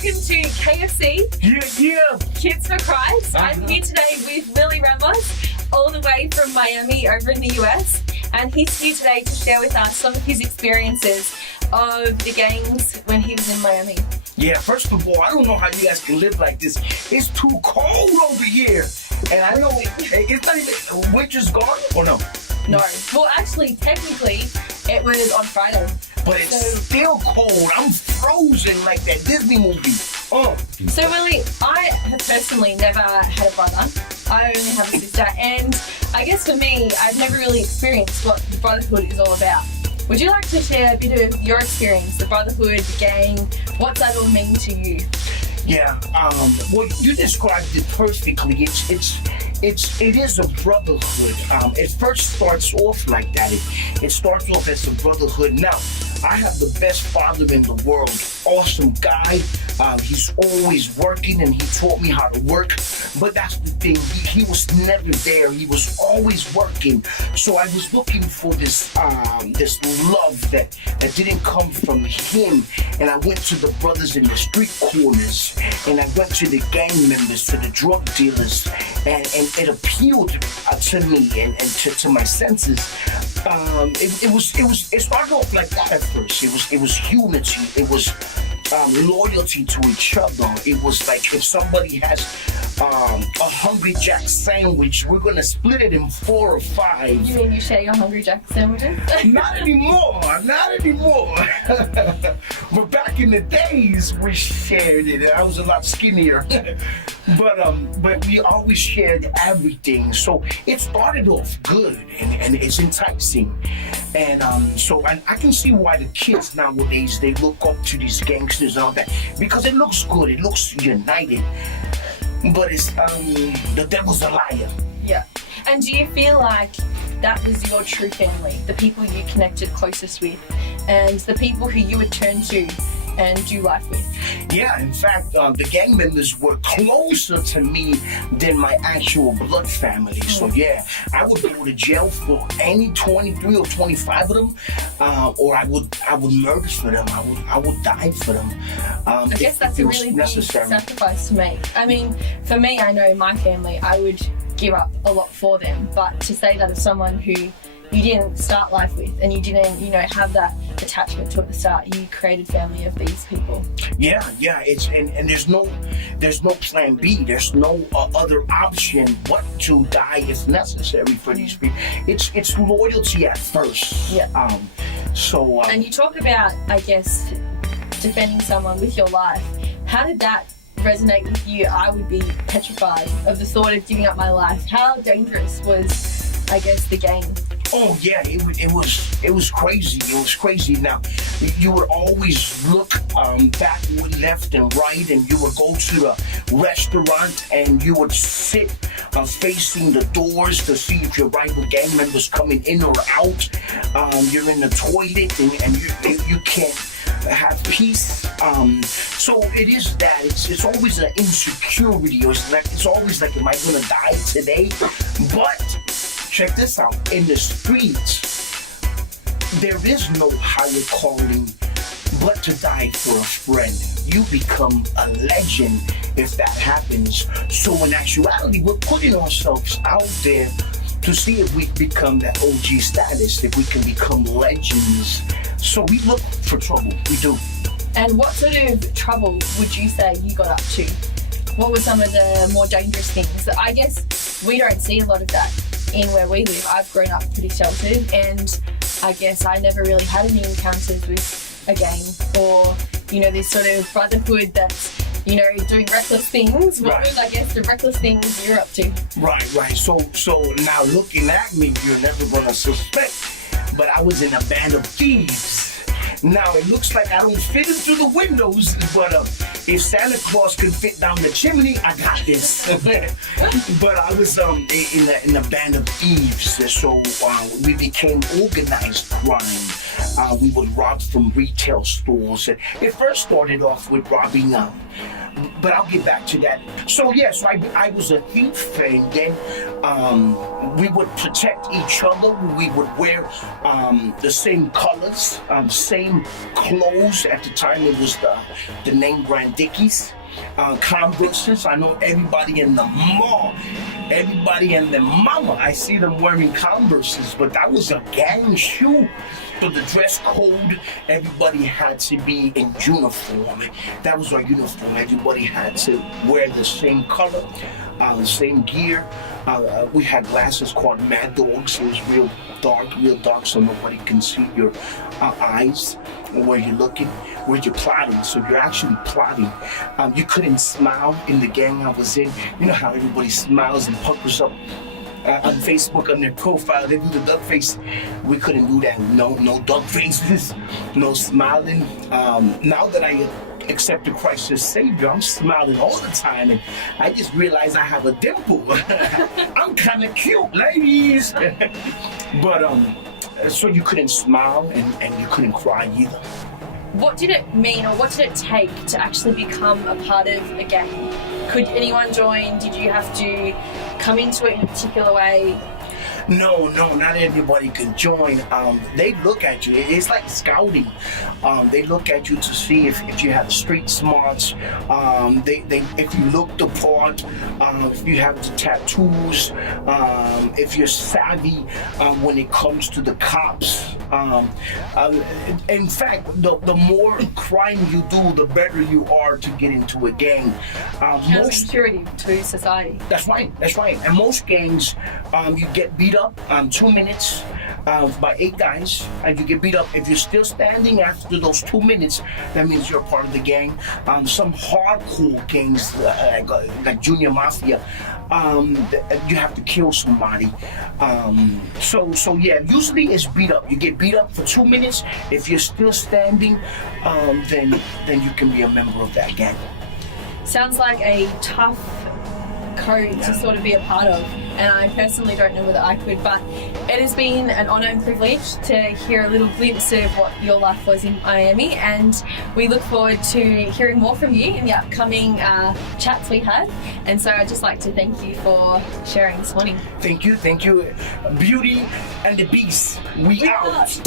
welcome to KFC, Kids for Christ. I'm here today with Willy Ramos, all the way from Miami over in the US, and he's here today to share with us some of his experiences of the gangs when he was in Miami. Yeah, first of all, I don't know how you guys can live like this. It's too cold over here. And I know it's not even, winter's gone or no? No. Well, actually, technically, it was on Friday. But it's still cold. I'm frozen like that Disney movie. So, Willy, I have personally never had a brother. I only have a sister. And I guess for me, I've never really experienced what the Brotherhood is all about. Would you like to share a bit of your experience, the Brotherhood, the gang, what's that all mean to you? Yeah, well, you described it perfectly. It is a brotherhood. It first starts off like that. It starts off as a brotherhood. Now, I have the best father in the world. Awesome guy. He's always working, and he taught me how to work. But that's the thing. He was never there. He was always working. So I was looking for this love that didn't come from him. And I went to the brothers in the street corners, and I went to the gang members, to the drug dealers, and it appealed to me and to my senses. It started off like that at first. It was unity. It was loyalty to each other. It was like if somebody has a Hungry Jack sandwich, we're gonna split it in 4 or 5. You mean you share your Hungry Jack sandwiches? Not anymore. But back in the days, we shared it. I was a lot skinnier. But we always shared everything. So it started off good, and it's enticing. And so I can see why the kids nowadays, they look up to these gangsters and all that, because it looks good, it looks united. But it's the devil's a liar. Yeah. And do you feel like that was your true family, the people you connected closest with, and the people who you would turn to and do life with? Yeah, in fact, the gang members were closer to me than my actual blood family. So yeah, I would go to jail for any 23 or 25 of them, or I would murder for them. I would die for them. I guess that's a really big sacrifice to make. I mean, for me, I know my family, I would give up a lot for them. But to say that of someone who you didn't start life with, and you didn't, have that attachment to at the start. You created family of these people. Yeah. It's and there's no plan B. There's no other option but to die if necessary for these people. It's loyalty at first. Yeah. And you talk about, I guess, defending someone with your life. How did that resonate with you? I would be petrified of the thought of giving up my life. How dangerous was, I guess, the gang? Oh yeah, it was crazy. It was crazy. Now, you would always look backward, left and right, and you would go to the restaurant and you would sit facing the doors to see if your rival gang members coming in or out. You're in the toilet and you can't have peace. So it is that. It's always an insecurity, or it's always like, am I gonna die today? But check this out. In the streets, there is no higher calling but to die for a friend. You become a legend if that happens. So in actuality, we're putting ourselves out there to see if we become that OG status, if we can become legends. So we look for trouble. We do. And what sort of trouble would you say you got up to? What were some of the more dangerous things? I guess we don't see a lot of that in where we live. I've grown up pretty sheltered, and I guess I never really had any encounters with a gang or, this sort of brotherhood that's, doing reckless things. What was, I guess, the reckless things you're up to? Right. So now looking at me, you're never gonna suspect, but I was in a band of thieves. Now, it looks like I don't fit into the windows, but if Santa Claus can fit down the chimney, I got this. But I was in a band of thieves, so we became organized crime. We would rob from retail stores. And it first started off with robbing, but I'll get back to that. So yes, I was a thief, and then we would protect each other. We would wear the same colors, same clothes. At the time, it was the name brand Dickies. Converses. I know everybody in the mall, everybody and their mama, I see them wearing Converses, but that was a gang shoe. So the dress code, everybody had to be in uniform. That was our uniform. Everybody had to wear the same color, the same gear. We had glasses called Mad Dogs. It was real dark, so nobody can see your eyes, where you're looking, where you're plotting. So you're actually plotting. You couldn't smile in the gang I was in. You know how everybody smiles and puckers up on Facebook on their profile. They do the duck face. We couldn't do that. No duck faces, no smiling. Now that I accepted Christ as Savior, I'm smiling all the time, and I just realized I have a dimple. I'm kind of cute, ladies. But so you couldn't smile and you couldn't cry either. What did it mean, or what did it take to actually become a part of a gang? Could anyone join? Did you have to come into it in a particular way? No, not everybody can join. They look at you. It's like scouting. They look at you to see if you have street smarts. If you look the part, if you have the tattoos, if you're savvy when it comes to the cops. In fact, the more crime you do, the better you are to get into a gang. Most security to society. That's right. And most gangs, you get beat up 2 minutes by 8 guys, and you get beat up. If you're still standing after those 2 minutes, that means you're part of the gang. Some hardcore gangs, like Junior Mafia, you have to kill somebody. So yeah, usually it's beat up. You get beat up for 2 minutes. If you're still standing, then you can be a member of that gang. Sounds like a tough code to sort of be a part of, and I personally don't know whether I could, but it has been an honour and privilege to hear a little glimpse of what your life was in Miami, and we look forward to hearing more from you in the upcoming chats we had. And so I'd just like to thank you for sharing this morning. Thank you. Beauty and the Beast, we out.